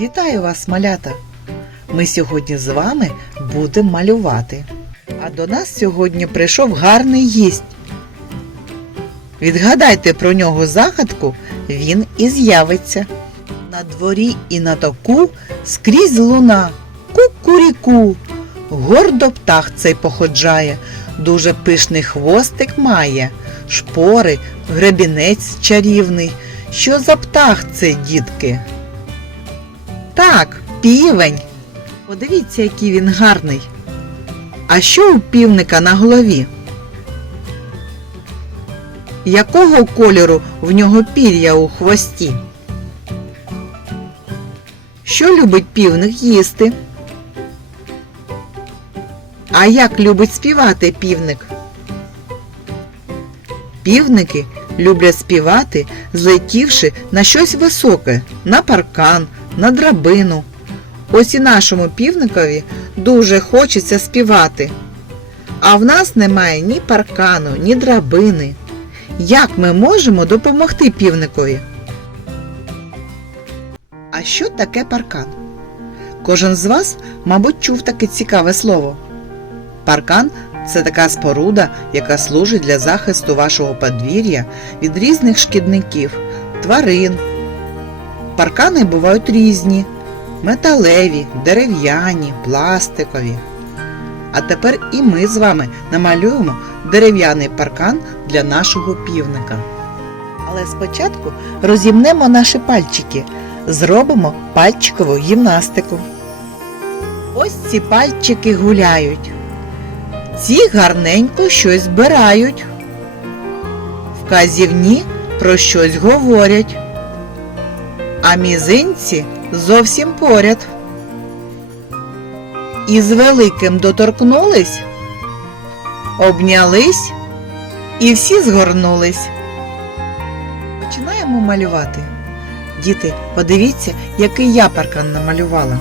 Вітаю вас, малята! Ми сьогодні з вами будемо малювати. А до нас сьогодні прийшов гарний гість. Відгадайте про нього загадку, він і з'явиться. На дворі і на току скрізь луна. Ку-куріку. Гордо птах цей походжає, дуже пишний хвостик має, шпори, гребінець чарівний. Що за птах це, дітки? Півень. Подивіться, який він гарний. А що у півника на голові? Якого кольору в нього пір'я у хвості? Що любить півник їсти? А як любить співати півник? Півники люблять співати, злетівши на щось високе, на паркан, на драбину. Ось і нашому півникові дуже хочеться співати. А в нас немає ні паркану, ні драбини. Як ми можемо допомогти півникові? А що таке паркан? Кожен з вас, мабуть, чув таке цікаве слово. Паркан це така споруда, яка служить для захисту вашого подвір'я від різних шкідників, тварин. Паркани бувають різні: металеві, дерев'яні, пластикові. А тепер і ми з вами намалюємо дерев'яний паркан для нашого півника. Але спочатку розімнемо наші пальчики, зробимо пальчикову гімнастику. Ось ці пальчики гуляють. Ці гарненько щось збирають. Вказівні про щось говорять. А мізинці зовсім поряд. Із великим доторкнулись, обнялись і всі згорнулись. Починаємо малювати. Діти, подивіться, який я паркан намалювала.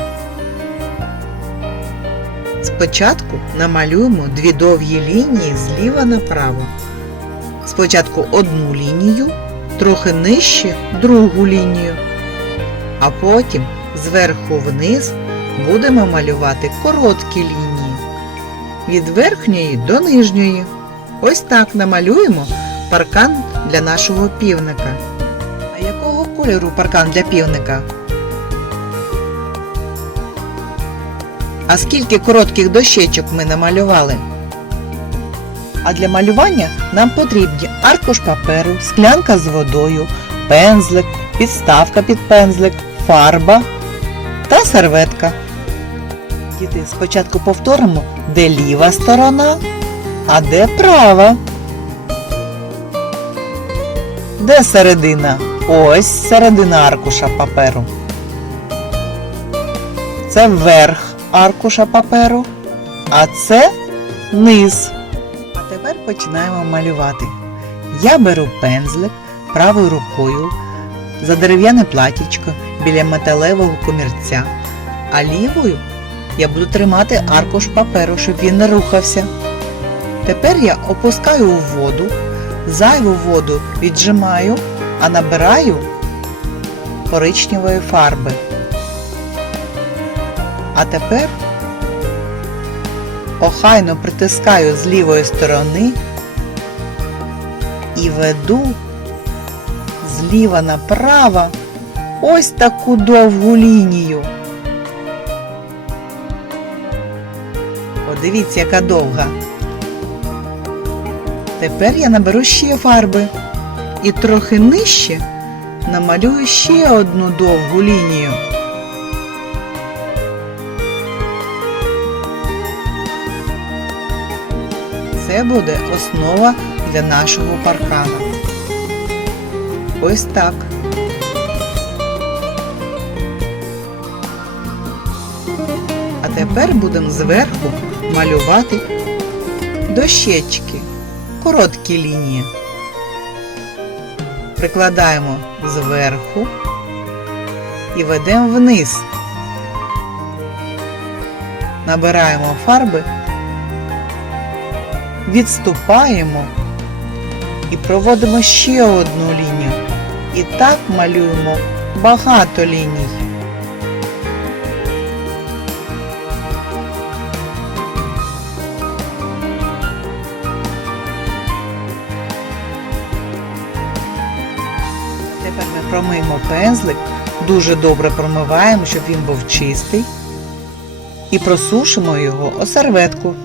Спочатку намалюємо дві довгі лінії зліва направо. Спочатку одну лінію, трохи нижче другу лінію. А потім зверху вниз будемо малювати короткі лінії. Від верхньої до нижньої. Ось так намалюємо паркан для нашого півника. А якого кольору паркан для півника? А скільки коротких дощечок ми намалювали? А для малювання нам потрібні аркуш паперу, склянка з водою, пензлик, підставка під пензлик, фарба та серветка. Діти, спочатку повторимо, де ліва сторона, а де права. Де середина? Ось середина аркуша паперу. Це верх аркуша паперу, а це низ. А тепер починаємо малювати. Я беру пензлик правою рукою за дерев'яне платічко біля металевого комірця, а лівою я буду тримати аркуш паперу, щоб він не рухався. Тепер я опускаю у воду, зайву воду віджимаю, а набираю коричневої фарби. А тепер охайно притискаю з лівої сторони і веду зліва направо ось таку довгу лінію. Подивіться, яка довга. Тепер я наберу ще фарби і трохи нижче намалюю ще одну довгу лінію. Це буде основа для нашого паркану. Ось так. А тепер будемо зверху малювати дощечки, короткі лінії. Прикладаємо зверху і ведемо вниз. Набираємо фарби відступаємо і проводимо ще одну лінію. І так малюємо багато ліній. Тепер ми промиємо пензлик, дуже добре промиваємо, щоб він був чистий. І просушимо його о серветку.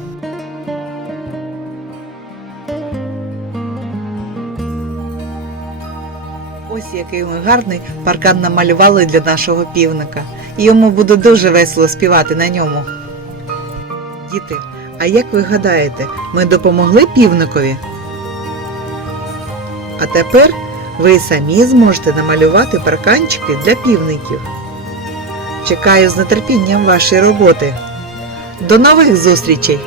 Який ми гарний паркан намалювали для нашого півника. Йому буде дуже весело співати на ньому. Діти, а як ви гадаєте, ми допомогли півникові? А тепер ви самі зможете намалювати парканчики для півників. Чекаю з нетерпінням вашої роботи. До нових зустрічей!